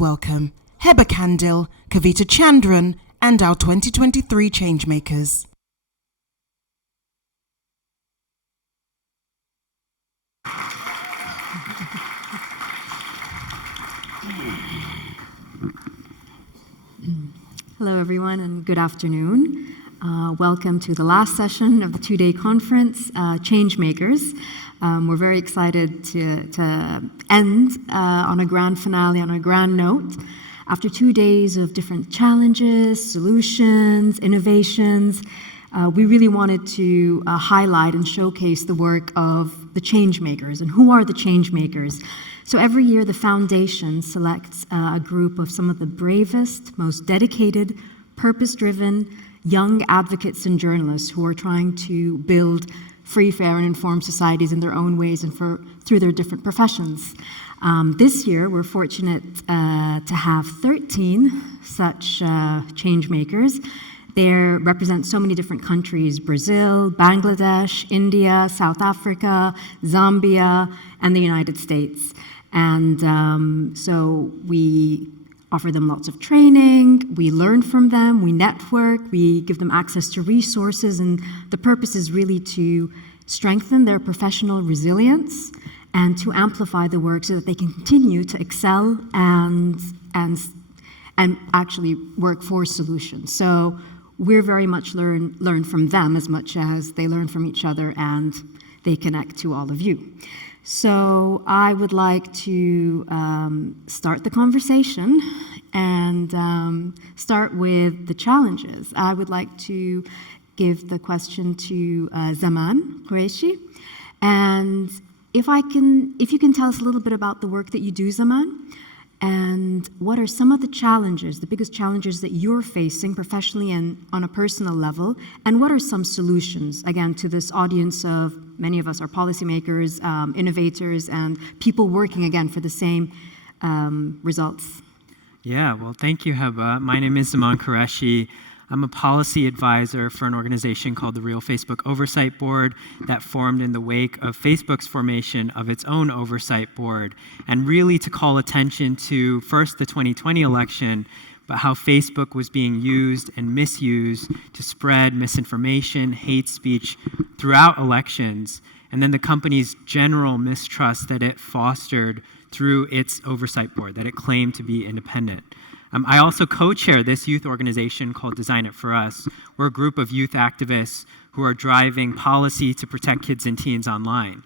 welcome Heba Kandil, Kavita Chandran, and our 2023 Changemakers. Hello, everyone, and good afternoon. Welcome to the last session of the two-day conference, Changemakers. We're very excited to end on a grand finale, on a grand note. After 2 days of different challenges, solutions, innovations, we really wanted to highlight and showcase the work of the Changemakers. And who are the Changemakers? So every year, the foundation selects a group of some of the bravest, most dedicated, purpose-driven, young advocates and journalists who are trying to build free, fair, and informed societies in their own ways and through their different professions. This year, we're fortunate to have 13 such changemakers. They represent so many different countries: Brazil, Bangladesh, India, South Africa, Zambia, and the United States. And so we offer them lots of training, we learn from them, we network, we give them access to resources, and the purpose is really to strengthen their professional resilience and to amplify the work so that they can continue to excel and actually work for solutions. So we're very much learn from them as much as they learn from each other and they connect to all of you. So I would like to start the conversation and start with the challenges. I would like to give the question to Zaman Qureshi. And if you can tell us a little bit about the work that you do, Zaman, and what are some of the challenges, the biggest challenges that you're facing professionally and on a personal level, and what are some solutions, again, to this audience of many of us are policymakers, innovators, and people working, again, for the same results? Yeah, well, thank you, Heba. My name is Zaman Qureshi. I'm a policy advisor for an organization called the Real Facebook Oversight Board that formed in the wake of Facebook's formation of its own oversight board, and really to call attention to first the 2020 election, but how Facebook was being used and misused to spread misinformation, hate speech throughout elections, and then the company's general mistrust that it fostered through its oversight board, that it claimed to be independent. I also co-chair this youth organization called Design It For Us. We're a group of youth activists who are driving policy to protect kids and teens online.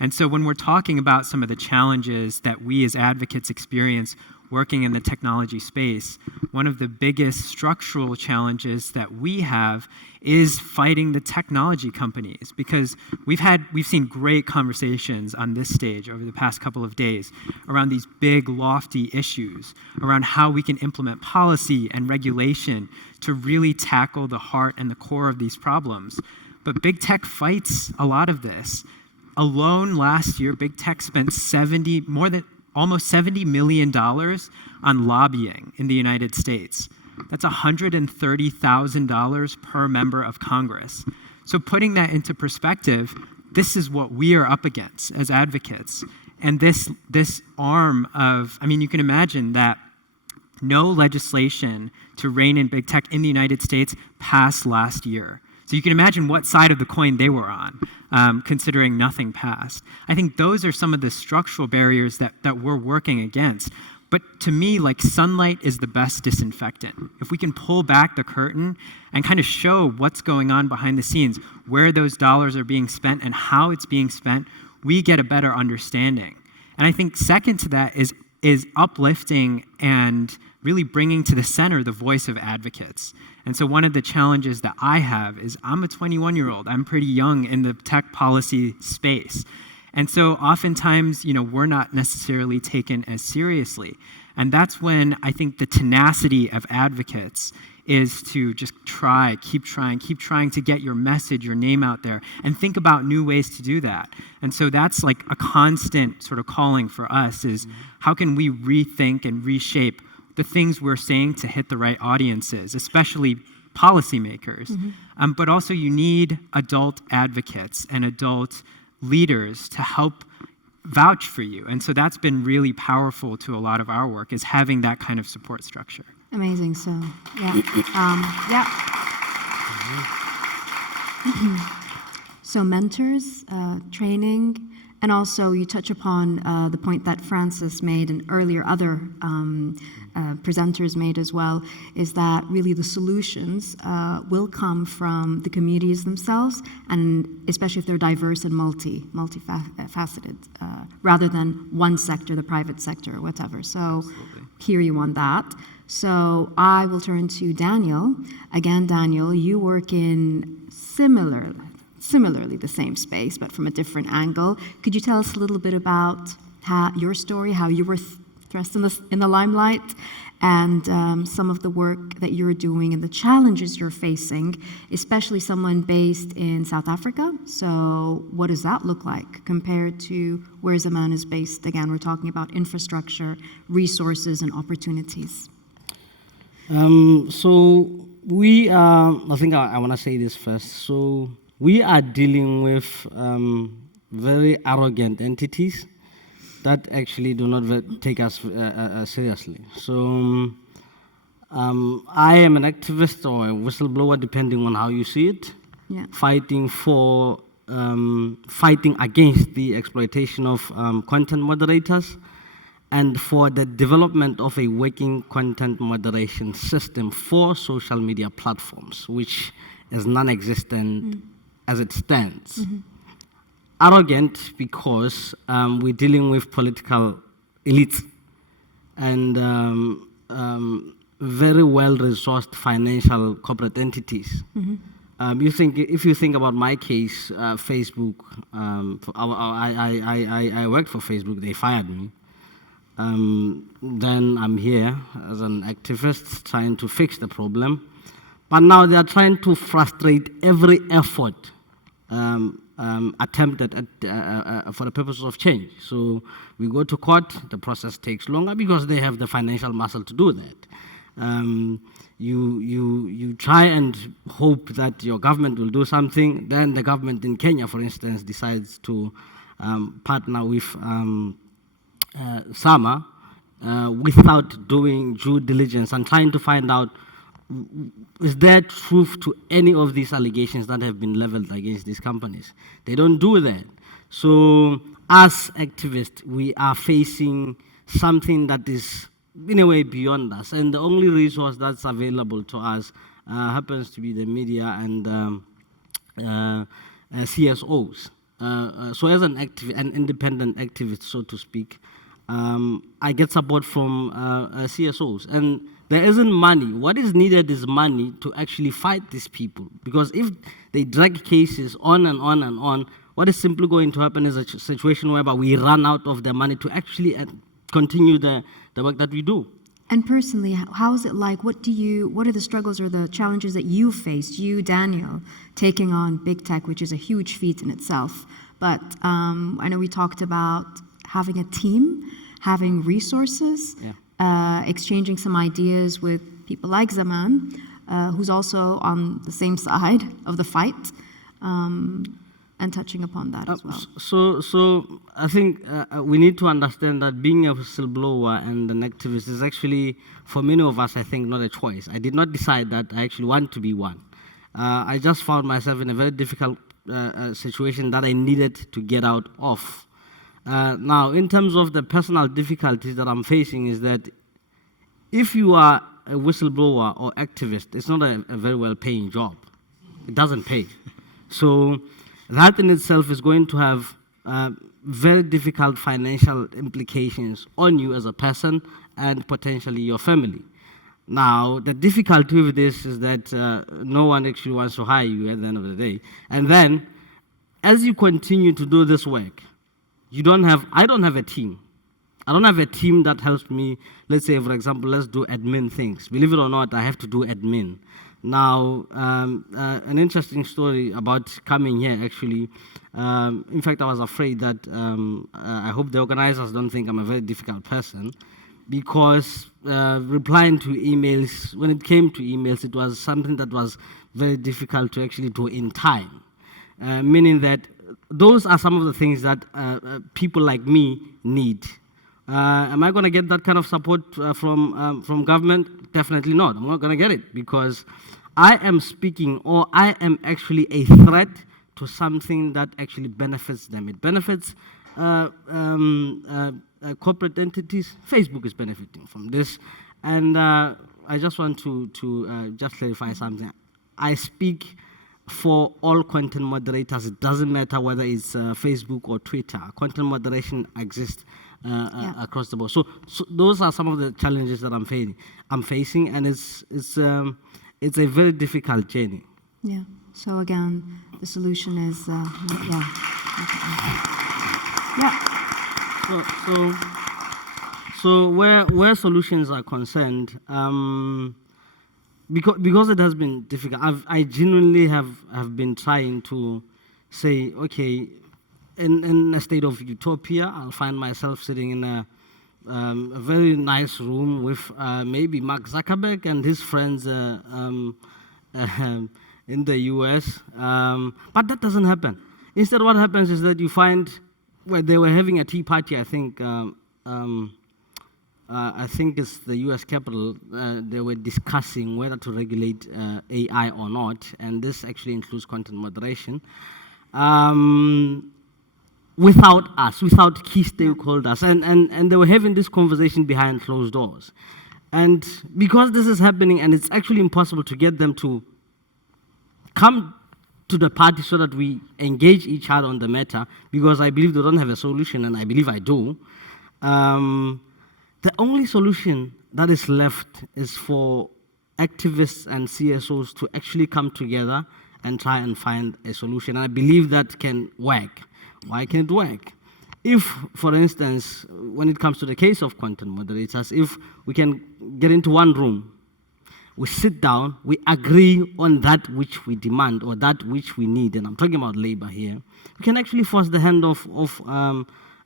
And so when we're talking about some of the challenges that we as advocates experience working in the technology space, one of the biggest structural challenges that we have is fighting the technology companies, because we've seen great conversations on this stage over the past couple of days around these big, lofty issues, around how we can implement policy and regulation to really tackle the heart and the core of these problems. But big tech fights a lot of this. Alone last year, big tech spent almost $70 million on lobbying in the United States. That's $130,000 per member of Congress. So putting that into perspective, this is what we are up against as advocates. And this arm of, you can imagine that no legislation to rein in big tech in the United States passed last year. So you can imagine what side of the coin they were on, considering nothing passed. I think those are some of the structural barriers that we're working against. But to me, sunlight is the best disinfectant. If we can pull back the curtain and kind of show what's going on behind the scenes, where those dollars are being spent and how it's being spent, we get a better understanding. And I think second to that is uplifting and really bringing to the center the voice of advocates. And so one of the challenges that I have is I'm a 21-year-old. I'm pretty young in the tech policy space. And so oftentimes, we're not necessarily taken as seriously. And that's when I think the tenacity of advocates is to just keep trying to get your message, your name out there, and think about new ways to do that. And so that's like a constant sort of calling for us is how can we rethink and reshape the things we're saying to hit the right audiences, especially policymakers. But also you need adult advocates and adult leaders to help vouch for you. And so that's been really powerful to a lot of our work, is having that kind of support structure. Amazing. So, yeah. So mentors, training, and also you touch upon the point that Francis made and earlier other presenters made as well, is that really the solutions will come from the communities themselves, and especially if they're diverse and multifaceted, rather than one sector, the private sector or whatever. So Absolutely. Hear you on that. So I will turn to Daniel. Again, Daniel, you work in similarly the same space, but from a different angle. Could you tell us a little bit about your story, how you were thrust in the limelight, and some of the work that you're doing and the challenges you're facing, especially someone based in South Africa? So what does that look like compared to where Zaman is based? Again, we're talking about infrastructure, resources, and opportunities. So we are, I think I want to say this first. So we are dealing with very arrogant entities that actually do not take us seriously. So I am an activist or a whistleblower, depending on how you see it, fighting against the exploitation of content moderators and for the development of a working content moderation system for social media platforms, which is non-existent as it stands. Arrogant because we're dealing with political elites and very well-resourced financial corporate entities. If you think about my case, Facebook, I worked for Facebook, they fired me. Then I'm here as an activist trying to fix the problem. But now they are trying to frustrate every effort attempted for the purposes of change. So we go to court, the process takes longer because they have the financial muscle to do that. You try and hope that your government will do something, then the government in Kenya, for instance, decides to partner with Sama without doing due diligence and trying to find out, is there truth to any of these allegations that have been leveled against these companies? They don't do that. So as activists, we are facing something that is in a way beyond us. And the only resource that's available to us happens to be the media and CSOs. So as an independent activist, so to speak, I get support from CSOs. And there isn't money. What is needed is money to actually fight these people. Because if they drag cases on and on and on, what is simply going to happen is a situation whereby we run out of the money to actually continue the work that we do. And personally, how is it like? What are the struggles or the challenges that you faced, you, Daniel, taking on big tech, which is a huge feat in itself? But I know we talked about having a team, having resources, exchanging some ideas with people like Zaman, who's also on the same side of the fight, and touching upon that as well. So I think we need to understand that being a whistleblower and an activist is actually, for many of us, I think, not a choice. I did not decide that I actually want to be one. I just found myself in a very difficult situation that I needed to get out of. Now, in terms of the personal difficulties that I'm facing is that if you are a whistleblower or activist, it's not a very well-paying job. It doesn't pay. So that in itself is going to have very difficult financial implications on you as a person and potentially your family. Now, the difficulty with this is that no one actually wants to hire you at the end of the day. And then, as you continue to do this work, I don't have a team. I don't have a team that helps me. Let's say, for example, let's do admin things. Believe it or not, I have to do admin. Now, an interesting story about coming here, actually. In fact, I was afraid that I hope the organizers don't think I'm a very difficult person, because replying to emails, when it came to emails, it was something that was very difficult to actually do in time. Meaning that those are some of the things that people like me need. Am I going to get that kind of support from government? Definitely not. I'm not going to get it because I am speaking, or I am actually a threat to something that actually benefits them. It benefits corporate entities. Facebook is benefiting from this. And I just want to just clarify something. I speak for all content moderators. It doesn't matter whether it's Facebook or Twitter. Content moderation exists across the board. So those are some of the challenges that I'm facing, and it's a very difficult journey. Yeah. So again, the solution is So where solutions are concerned, because it has been difficult, I genuinely have been trying to say, okay, in a state of utopia, I'll find myself sitting in a very nice room with maybe Mark Zuckerberg and his friends in the US, but that doesn't happen. Instead, what happens is that you find, well, they were having a tea party, I think it's the US Capitol. They were discussing whether to regulate AI or not, and this actually includes content moderation. Without us, without key stakeholders, and they were having this conversation behind closed doors. And because this is happening, and it's actually impossible to get them to come to the party so that we engage each other on the matter, because I believe they don't have a solution, and I believe I do. The only solution that is left is for activists and CSOs to actually come together and try and find a solution. And I believe that can work. Why can it work? If, for instance, when it comes to the case of content moderators, if we can get into one room, we sit down, we agree on that which we demand or that which we need, and I'm talking about labor here, we can actually force the hand of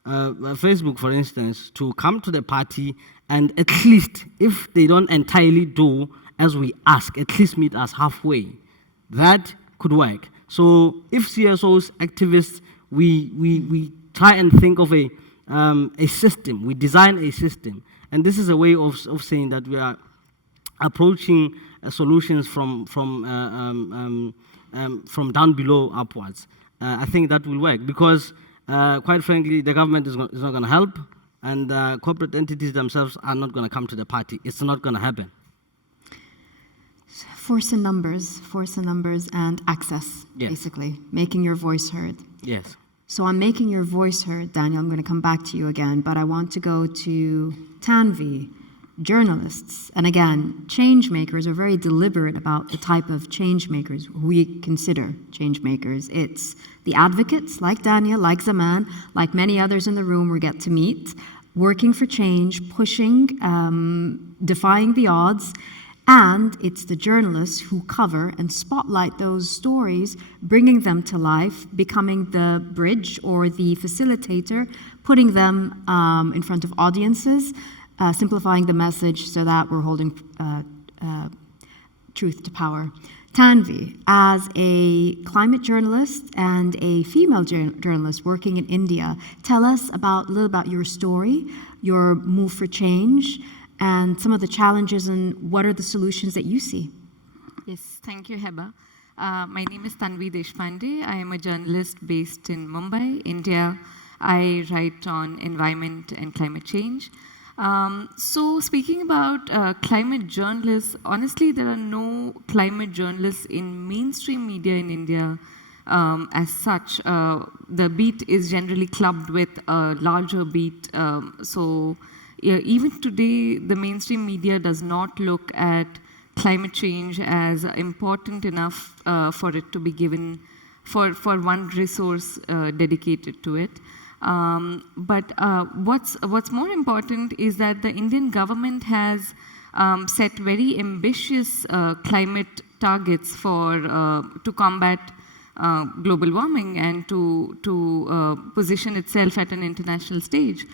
Facebook, for instance, to come to the party and at least, if they don't entirely do as we ask, at least meet us halfway. That could work. So if CSOs, activists, we try and think of a system, we design a system, and this is a way of saying that we are approaching solutions from down below upwards. I think that will work because, quite frankly, the government is not going to help, and corporate entities themselves are not going to come to the party. It's not going to happen. Force in numbers and access, yes. Basically, making your voice heard. Yes. So on making your voice heard, Daniel, I'm going to come back to you again, but I want to go to Tanvi, journalists. And again, changemakers are very deliberate about the type of changemakers we consider changemakers. It's the advocates, like Daniel, like Zaman, like many others in the room we get to meet, working for change, pushing, defying the odds. And it's the journalists who cover and spotlight those stories, bringing them to life, becoming the bridge or the facilitator, putting them in front of audiences, simplifying the message so that we're holding truth to power. Tanvi, as a climate journalist and a female journalist working in India, tell us a little about your story, your move for change, and some of the challenges and what are the solutions that you see? Yes, thank you, Heba. My name is Tanvi Deshpande. I am a journalist based in Mumbai, India. I write on environment and climate change. So speaking about climate journalists, honestly, there are no climate journalists in mainstream media in India as such. The beat is generally clubbed with a larger beat. Even today, the mainstream media does not look at climate change as important enough for it to be given for one resource dedicated to it. But what's more important is that the Indian government has set very ambitious climate targets to combat global warming and to position itself at an international stage.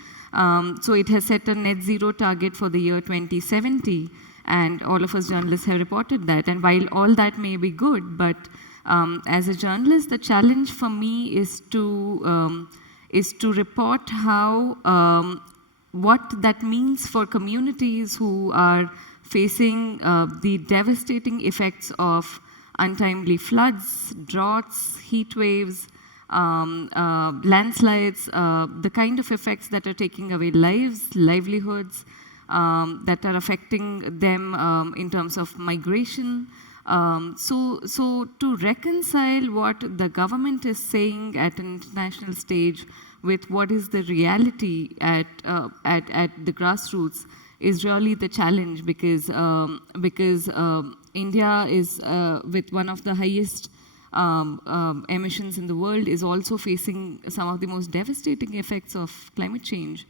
So it has set a net zero target for the year 2070, and all of us journalists have reported that. And while all that may be good, but As a journalist, the challenge for me is to report how what that means for communities who are facing the devastating effects of untimely floods, droughts, heat waves, landslides, the kind of effects that are taking away lives, livelihoods, that are affecting them in terms of migration. So to reconcile what the government is saying at an international stage with what is the reality at the grassroots is really the challenge, because India is with one of the highest emissions in the world, is also facing some of the most devastating effects of climate change.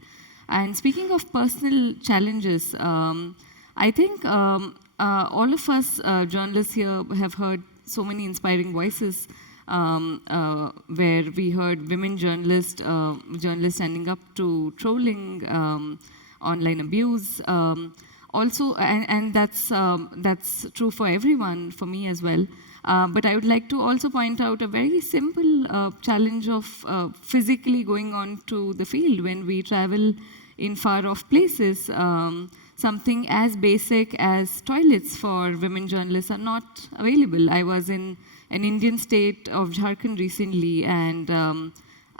And speaking of personal challenges, I think all of us journalists here have heard so many inspiring voices where we heard women journalists standing up to trolling, online abuse. Also, and that's true for everyone, for me as well. But I would like to also point out a very simple challenge of physically going on to the field when we travel in far-off places. Something as basic as toilets for women journalists are not available. I was in an Indian state of Jharkhand recently, and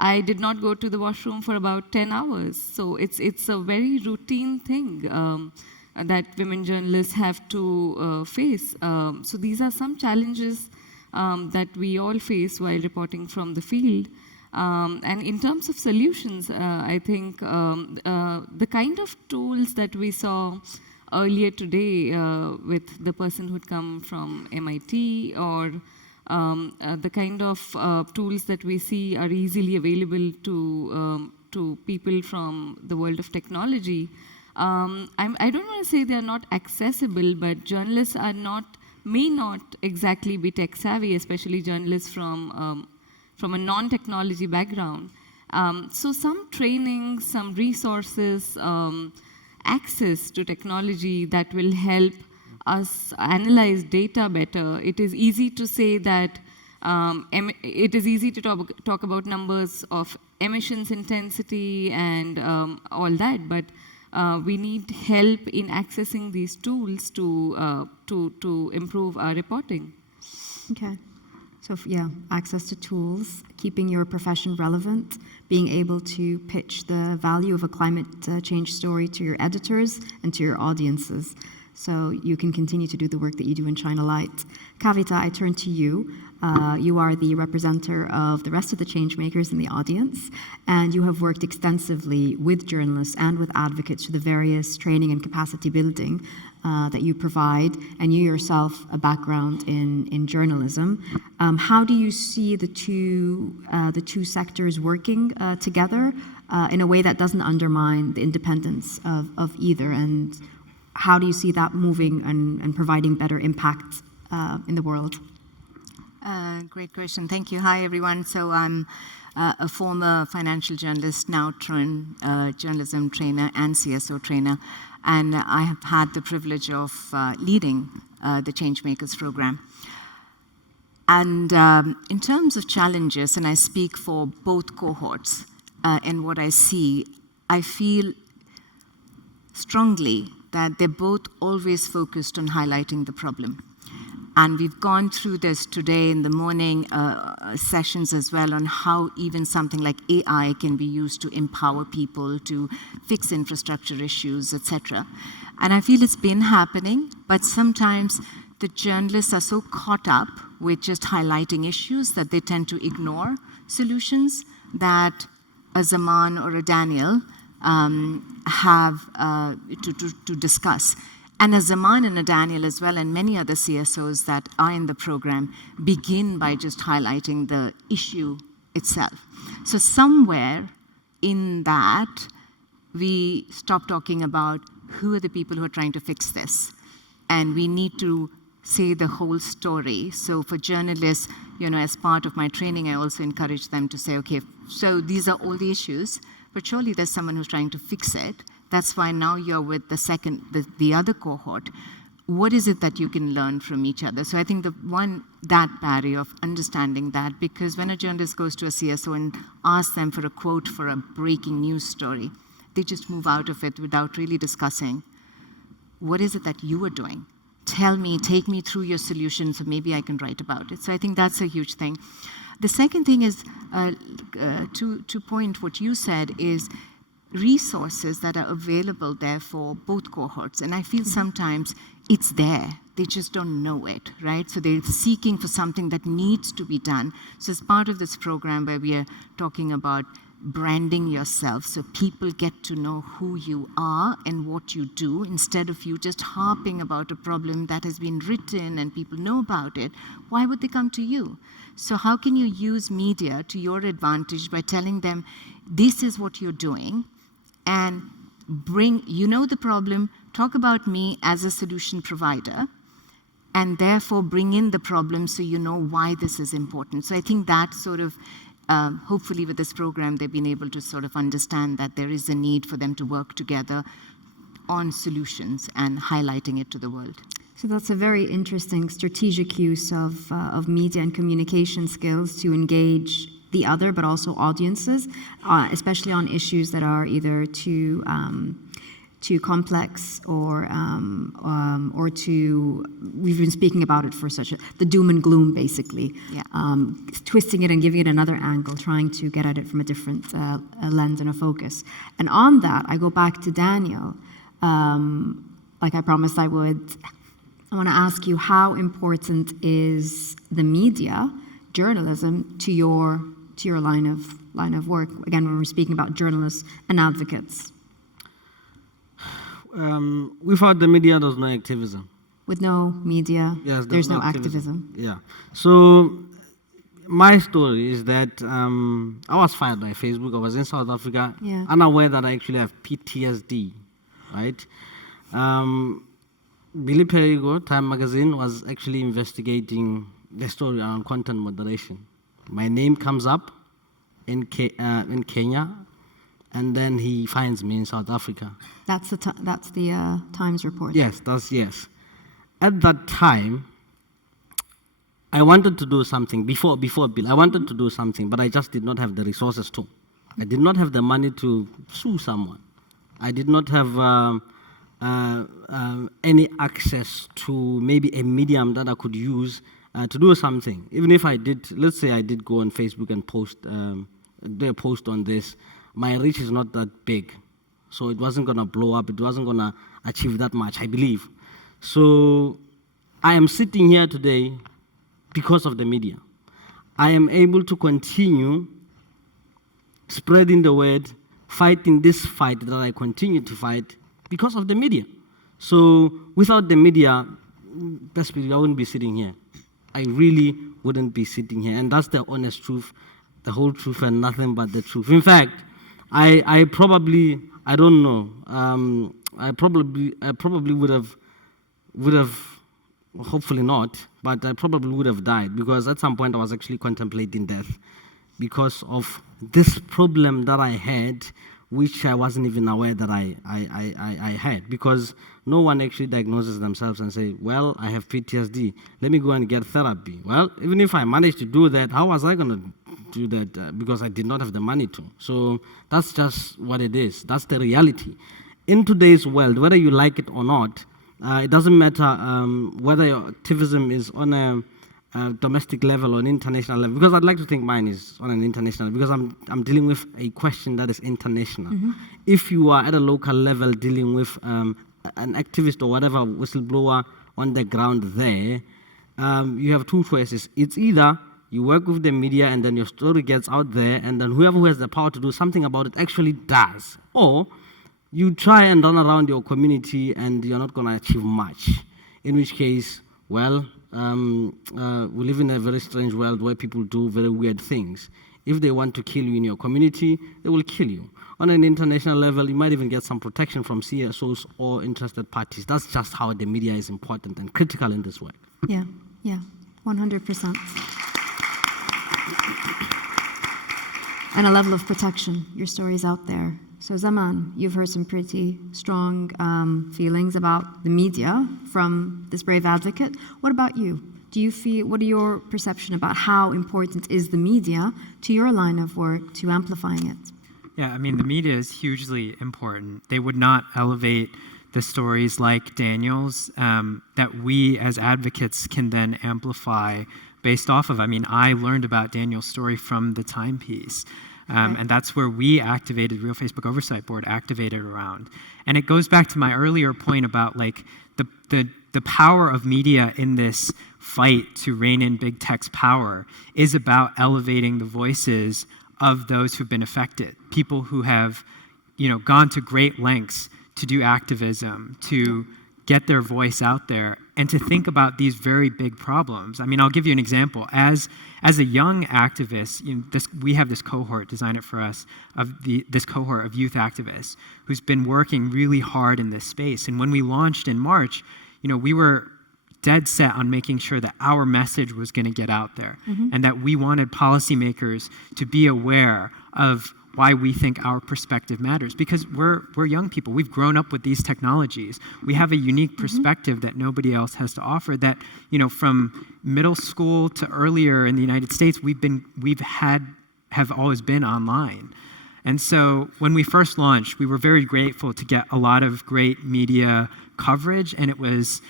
I did not go to the washroom for about 10 hours. So it's a very routine thing that women journalists have to face. So these are some challenges that we all face while reporting from the field. And in terms of solutions, I think the kind of tools that we saw earlier today with the person who'd come from MIT, or the kind of tools that we see are easily available to people from the world of technology. I don't want to say they're not accessible, but journalists may not exactly be tech savvy, especially journalists from a non-technology background. So some training, some resources, access to technology that will help us analyze data better. It is easy to say that, it is easy to talk about numbers of emissions intensity and all that, but we need help in accessing these tools to improve our reporting. Okay. So yeah, access to tools, keeping your profession relevant, being able to pitch the value of a climate change story to your editors and to your audiences, so you can continue to do the work that you do in China Light. Kavita, I turn to you. You are the representative of the rest of the changemakers in the audience, and you have worked extensively with journalists and with advocates for the various training and capacity building that you provide, and you yourself a background in journalism. How do you see the two sectors working together in a way that doesn't undermine the independence of either? And how do you see that moving and providing better impact in the world? Great question. Thank you. Hi, everyone. So I'm a former financial journalist, now turned journalism trainer and CSO trainer. And I have had the privilege of leading the Changemakers Programme. And in terms of challenges, and I speak for both cohorts, and what I see, I feel strongly that they're both always focused on highlighting the problem. And we've gone through this today in the morning sessions as well on how even something like AI can be used to empower people to fix infrastructure issues, etc. And I feel it's been happening, but sometimes the journalists are so caught up with just highlighting issues that they tend to ignore solutions that a Zaman or a Daniel have to discuss. And a Zaman and a Daniel as well, and many other CSOs that are in the program, begin by just highlighting the issue itself. So somewhere in that, we stop talking about who are the people who are trying to fix this. And we need to say the whole story. So for journalists, as part of my training, I also encourage them to say, okay, so these are all the issues, but surely there's someone who's trying to fix it. That's why now you're with the other cohort. what is it that you can learn from each other? So I think that barrier of understanding that, because when a journalist goes to a CSO and asks them for a quote for a breaking news story, they just move out of it without really discussing, what is it that you are doing? Tell me, take me through your solution so maybe I can write about it. So I think that's a huge thing. The second thing is, to point what you said, is resources that are available there for both cohorts. And I feel sometimes it's there. They just don't know it, right? So they're seeking for something that needs to be done. So as part of this program where we are talking about branding yourself so people get to know who you are and what you do, instead of you just harping about a problem that has been written and people know about it, why would they come to you? So how can you use media to your advantage by telling them, this is what you're doing, and bring, the problem, talk about me as a solution provider, and therefore bring in the problem so you know why this is important. So I think that sort of, hopefully with this program, they've been able to sort of understand that there is a need for them to work together on solutions and highlighting it to the world. So that's a very interesting strategic use of media and communication skills to engage the other, but also audiences, especially on issues that are either too complex or too. We've been speaking about it for the doom and gloom, basically. Yeah. Twisting it and giving it another angle, trying to get at it from a different lens and a focus. And on that, I go back to Daniel, like I promised I would. I want to ask you, how important is the media, journalism, to your line of work? Again, when we're speaking about journalists and advocates. Without the media, there's no activism. With no media, yes, there's no activism. Yeah. So my story is that I was fired by Facebook. I was in South Africa, unaware that I actually have PTSD, right? Billy Perigo, Time Magazine, was actually investigating the story around content moderation. My name comes up in Kenya, and then he finds me in South Africa. That's the Times report. Yes, yes. At that time, I wanted to do something before Bill. I wanted to do something, but I just did not have the resources to. I did not have the money to sue someone. I did not have any access to maybe a medium that I could use to do something. Even if I did, let's say I did go on Facebook and do a post on this, my reach is not that big. So it wasn't going to blow up. It wasn't going to achieve that much, I believe. So I am sitting here today because of the media. I am able to continue spreading the word, fighting this fight that I continue to fight because of the media. So without the media, I wouldn't be sitting here. I really wouldn't be sitting here. And that's the honest truth, the whole truth and nothing but the truth. In fact, I probably, I don't know, I probably would have, hopefully not, but I probably would have died, because at some point I was actually contemplating death because of this problem that I had, which I wasn't even aware that I had, because no one actually diagnoses themselves and say, well, I have PTSD, let me go and get therapy. Well, even if I managed to do that, how was I going to do that? Because I did not have the money to. So that's just what it is. That's the reality. In today's world, whether you like it or not, it doesn't matter whether your activism is on a domestic level or an international level, because I'd like to think mine is on an international, because I'm dealing with a question that is international. Mm-hmm. If you are at a local level dealing with an activist or whatever whistleblower on the ground there, you have two choices. It's either you work with the media and then your story gets out there, and then whoever who has the power to do something about it actually does, or you try and run around your community and you're not going to achieve much, in which case, well, we live in a very strange world where people do very weird things. If they want to kill you in your community, they will kill you. On an international level, you might even get some protection from CSOs or interested parties. That's just how the media is important and critical in this work. Yeah, 100%. and a level of protection. Your story is out there. So Zaman, you've heard some pretty strong feelings about the media from this brave advocate. What about you? What are your perception about how important is the media to your line of work, to amplifying it? Yeah, I mean, the media is hugely important. They would not elevate the stories like Daniel's that we as advocates can then amplify based off of. I mean, I learned about Daniel's story from the timepiece. And that's where we activated, Real Facebook Oversight Board activated around. And it goes back to my earlier point about like the power of media in this fight to rein in big tech's power is about elevating the voices of those who've been affected, people who have, gone to great lengths to do activism, to get their voice out there, and to think about these very big problems. I mean, I'll give you an example. As a young activist, we have this cohort, Design It For Us, this cohort of youth activists who's been working really hard in this space. And when we launched in March, we were dead set on making sure that our message was going to get out there, and that we wanted policymakers to be aware of why we think our perspective matters, because we're young people. We've grown up with these technologies. We have a unique perspective that nobody else has to offer, that from middle school to earlier in the United States, have always been online. And so when we first launched, we were very grateful to get a lot of great media coverage, and it was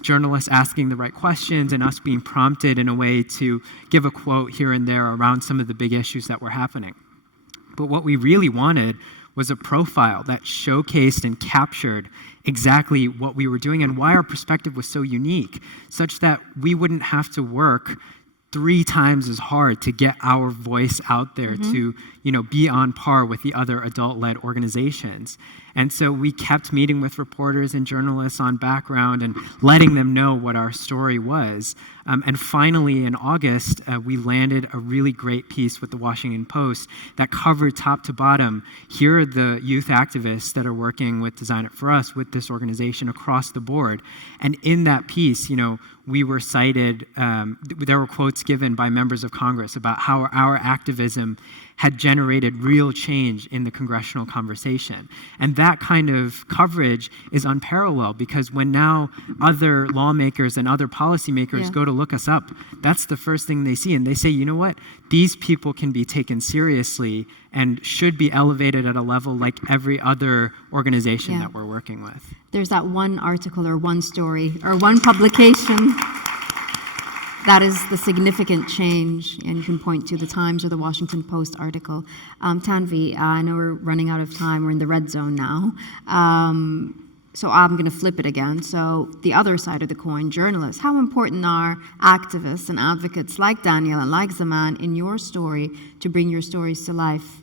journalists asking the right questions and us being prompted in a way to give a quote here and there around some of the big issues that were happening. But what we really wanted was a profile that showcased and captured exactly what we were doing and why our perspective was so unique, such that we wouldn't have to work 3 times as hard to get our voice out there to, be on par with the other adult-led organizations. And so we kept meeting with reporters and journalists on background and letting them know what our story was. And finally, in August, we landed a really great piece with the Washington Post that covered top to bottom. Here are the youth activists that are working with Design It For Us, with this organization across the board. And in that piece, we were cited, there were quotes given by members of Congress about how our activism had generated real change in the congressional conversation. And that kind of coverage is unparalleled, because when now other lawmakers and other policymakers go to look us up, that's the first thing they see. And they say, you know what? These people can be taken seriously and should be elevated at a level like every other organization that we're working with. There's that one article or one story or one publication that is the significant change, and you can point to the Times or the Washington Post article. Tanvi, I know we're running out of time. We're in the red zone now. So I'm going to flip it again. So the other side of the coin, journalists. How important are activists and advocates like Daniel and like Zaman in your story to bring your stories to life?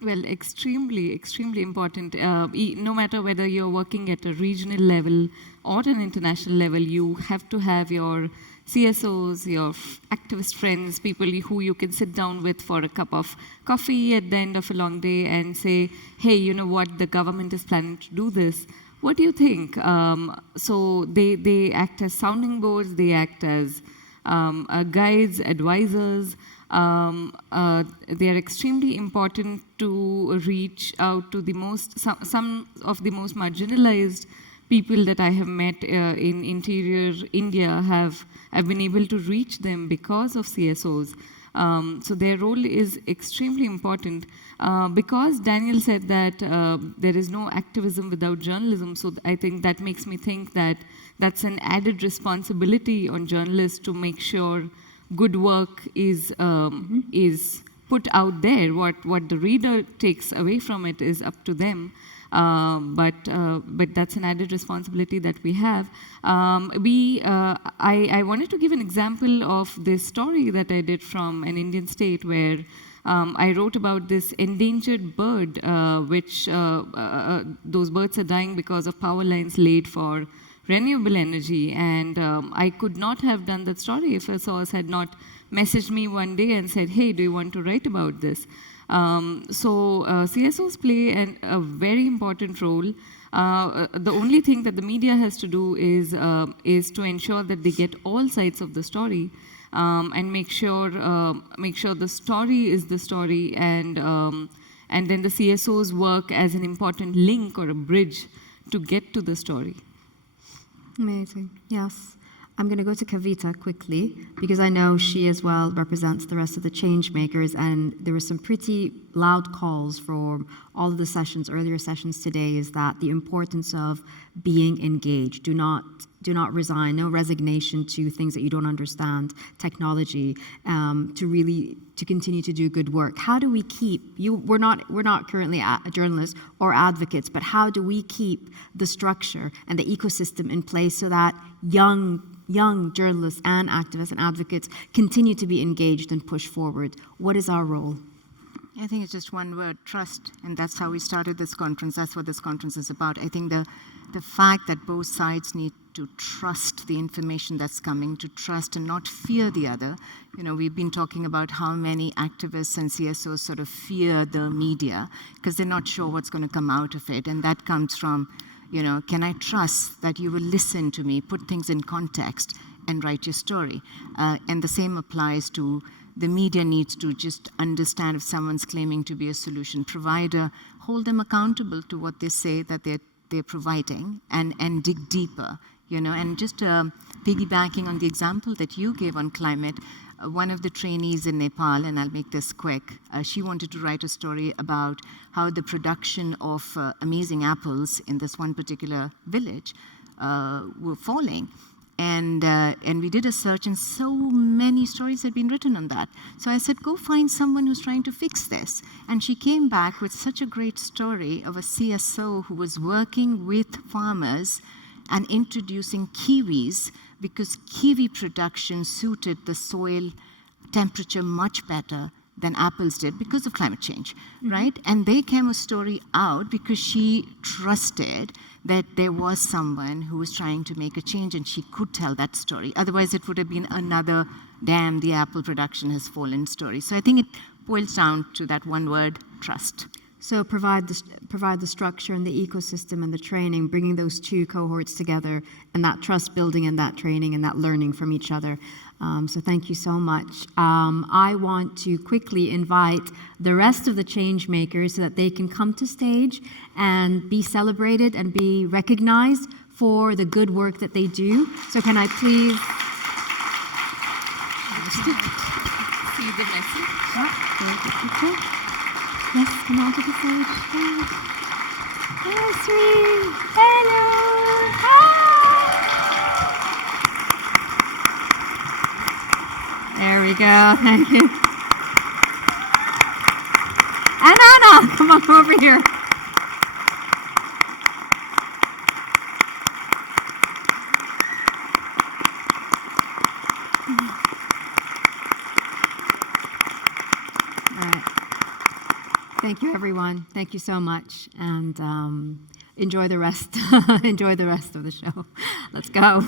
Well, extremely, extremely important. No matter whether you're working at a regional level or an international level, you have to have your CSOs, your activist friends, people who you can sit down with for a cup of coffee at the end of a long day and say, hey, you know what, the government is planning to do this. What do you think? So they act as sounding boards, they act as guides, advisors. They are extremely important to reach out to some of the most marginalized people that I have met in interior India. I've been able to reach them because of CSOs. So their role is extremely important. Because Daniel said that there is no activism without journalism, so I think that makes me think that that's an added responsibility on journalists to make sure good work is put out there. What the reader takes away from it is up to them. But that's an added responsibility that we have. I wanted to give an example of this story that I did from an Indian state where I wrote about this endangered bird, which those birds are dying because of power lines laid for renewable energy. And I could not have done that story if a source had not messaged me one day and said, hey, do you want to write about this? So CSOs play a very important role. The only thing that the media has to do is to ensure that they get all sides of the story. and make sure the story is the story, and then the CSOs work as an important link or a bridge to get to the story. Amazing. Yes. I'm going to go to Kavita quickly, because I know she as well represents the rest of the Changemakers, and there were some pretty loud calls for all of the sessions, earlier sessions today, is that the importance of being engaged. Do not resign, no resignation to things that you don't understand, technology, to continue to do good work. How do we keep, we're not currently journalists or advocates, but how do we keep the structure and the ecosystem in place so that young journalists and activists and advocates continue to be engaged and push forward? What is our role? I think it's just one word, trust. And that's how we started this conference. That's what this conference is about. I think the fact that both sides need to trust the information that's coming, to trust and not fear the other. You know, we've been talking about how many activists and CSOs sort of fear the media because they're not sure what's going to come out of it. And that comes from, you know, can I trust that you will listen to me, put things in context, and write your story? And the same applies to the media needs to just understand if someone's claiming to be a solution provider, hold them accountable to what they say that they're providing, and dig deeper, you know. And just piggybacking on the example that you gave on climate, one of the trainees in Nepal, and I'll make this quick, she wanted to write a story about how the production of amazing apples in this one particular village were falling. And we did a search, and so many stories had been written on that. So I said, go find someone who's trying to fix this. And she came back with such a great story of a CSO who was working with farmers and introducing kiwis, because kiwi production suited the soil temperature much better than apples did because of climate change, right? And they came a story out because she trusted that there was someone who was trying to make a change, and she could tell that story. Otherwise, it would have been another, damn, the apple production has fallen story. So I think it boils down to that one word, trust. So provide the structure and the ecosystem and the training, bringing those two cohorts together, and that trust building and that training and that learning from each other. So thank you so much. I want to quickly invite the rest of the Changemakers so that they can come to stage and be celebrated and be recognized for the good work that they do. So can I please... See the message? Yes, come on to the stage. Yes, sweet. Hello. Hi. There we go. Thank you. And Anna, come on over here. All right. Thank you, everyone. Thank you so much, and enjoy the rest. Enjoy the rest of the show. Let's go.